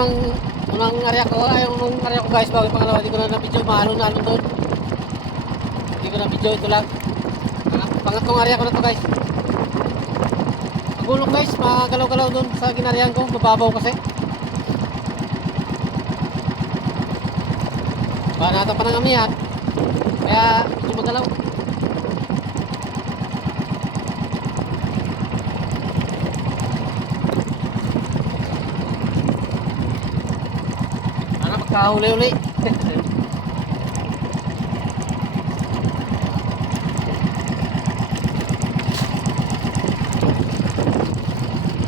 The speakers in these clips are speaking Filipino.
unang area ko, ay unang area ko guys, bago yung pangalawa, hindi ko na na-video, mahalo na ano doon. Hindi ko na-video, ito lang. Pangatlong area ko na to guys. Magulong guys, magalaw-galaw doon sa ginarihan ko, mababaw kasi. Banata pa ng amihan, kaya medyo magalaw. Kahuli-uli.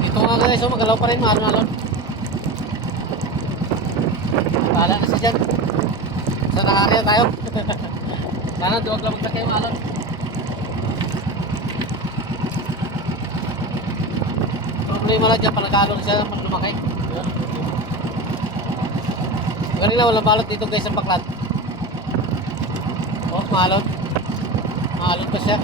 Dito nga guys, so magalaw pa rin, maalon-alon. Bahala na siya dyan. Sa nakaarya tayo. Sana duwag lang magtakay maalon. Problema lang dyan, panagalo na siya pag lumakay. Kanina walang balot dito guys ang baklat. Oh, maalon. Maalon pa siya.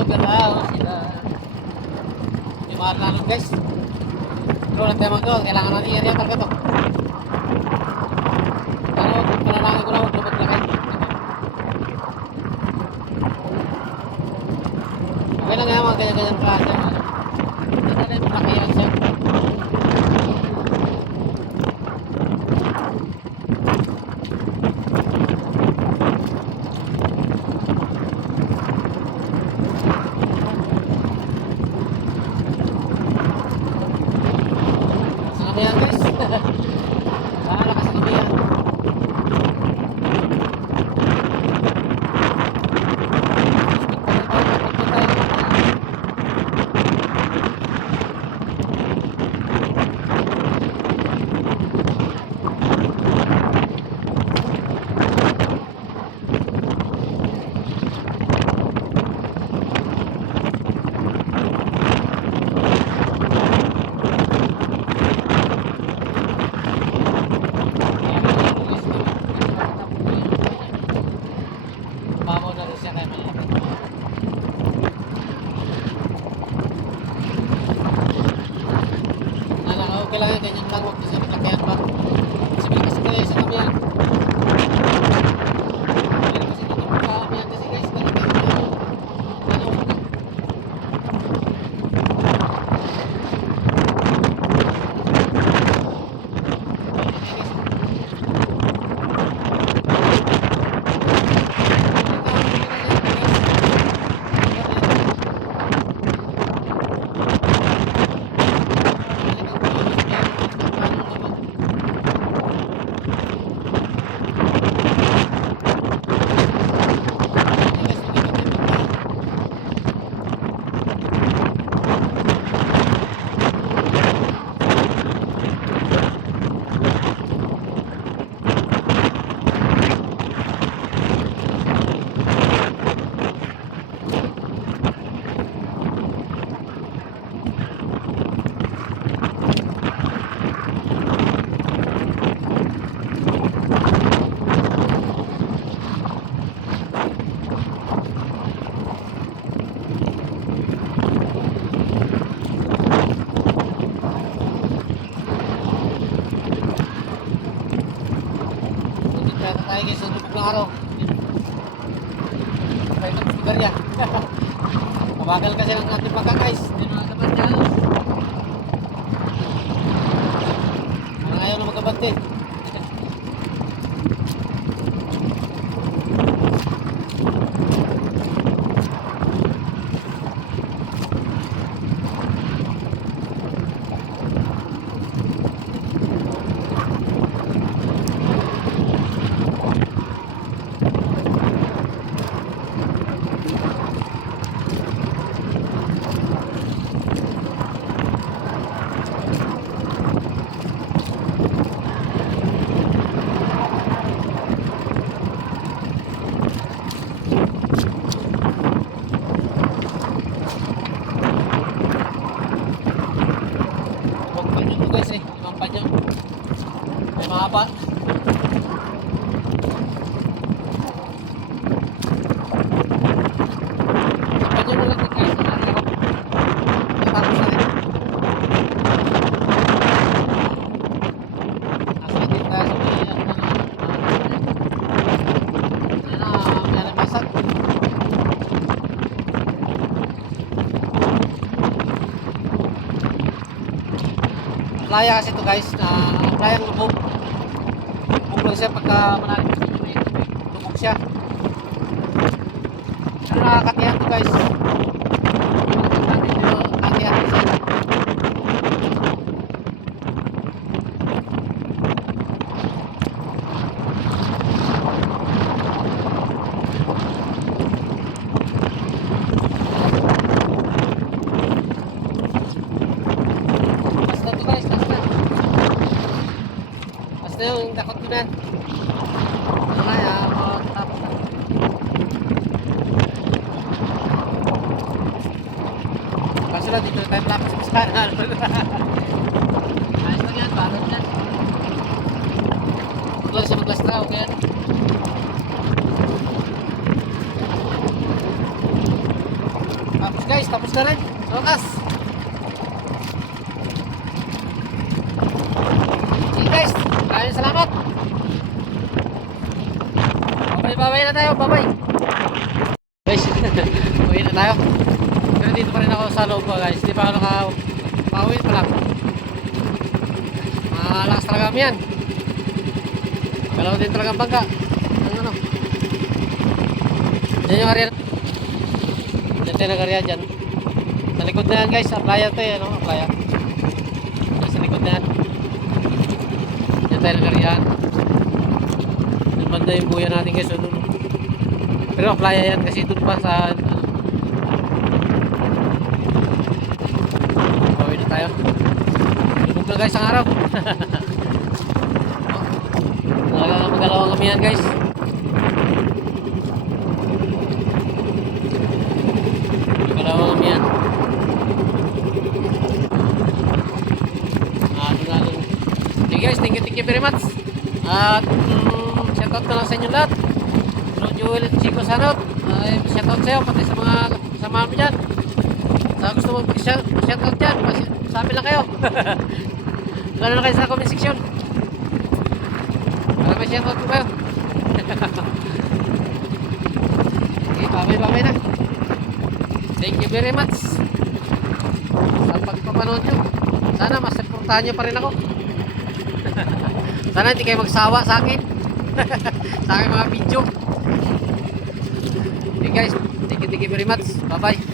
Galaw sila. Di maalon guys. Pero lang tayo mag-go. Kailangan natin i-area talaga to. Pero panalangin ko lang huwag lumag lakay. Okay lang nga mga ganyan-ganyan klase. Hindi na yung laki yan siya. Ayan guys. Lakas sa kami yan. Babaw na rin siya kaya malapit. Okay lang yan, ganyan lang, huwag na siya maglakayan pa. Sabihin kasi kaya sa kami yan. Pero kasi dito pa kami yan kasi guys, malapit na ano. Tayo guys, sa lubog ng araw. Tayo ng speaker niya. Mabagal kasi ng ating pagka guys. Hindi na nakabat niya halos. Parang ayaw na magkabante. ito guys eh. Limang panyo. May mahaba. Panyo mo lang din guys. Tapos na rin. Nasa din tayo sa may may basag. Playa kasi ito guys, na playang lubog. Lubog lang siya pagka malalim sa tubig. Lubog siya. Pero nakakatiyan ito guys. Nakakatiyan ito siya. Basta ito guys, basta. Basta yung takot ko na. Ano kaya, tapos na. Kaso lang, dito tayo lakas sa sana. Ayos lang yan, balot yan. Huwag lang siya maglastraw, kaya. Tapos guys, tapos na rin. Sa wakas. Sige guys, maraming salamat. Babay na tayo, babay. Guys, uwi na tayo. Pero dito pa rin ako sa loob guys. Hindi pa ako nakapauwi pa lang. Malakas talaga kami yan. Galaw din talaga ang bangka. Ano. Yan yung area. Yan tayo nag-area dyan. Sa likod na yan guys, sa playa to eh. Ano? Playa. Yan sa likod na yan. Yan tayo nag-areaan. Yan banda yung buya natin guys. Pero playa yan kasi doon pa sa Pauwi na tayo. Lubog na guys ang araw. Magalaw kami yan guys. Magalaw kami yan. Lalo. Okay guys, thank you very much. At shoutout na lang sa inyo lahat. Joel at Chico Sanot, shoutout sa'yo pati sa mga kasama mo dyan. Sa gusto mo shoutout dyan, sabi lang kayo. Lalo na kayo sa comment section para may shoutout ko kayo. Okay, babay na. Thank you very much sa pagpapanood nyo. Sana mas supportahan nyo pa rin ako. Sana hindi kayo magsawa sa akin. Sa aking mga video. Okay guys, thank you very much. Bye bye.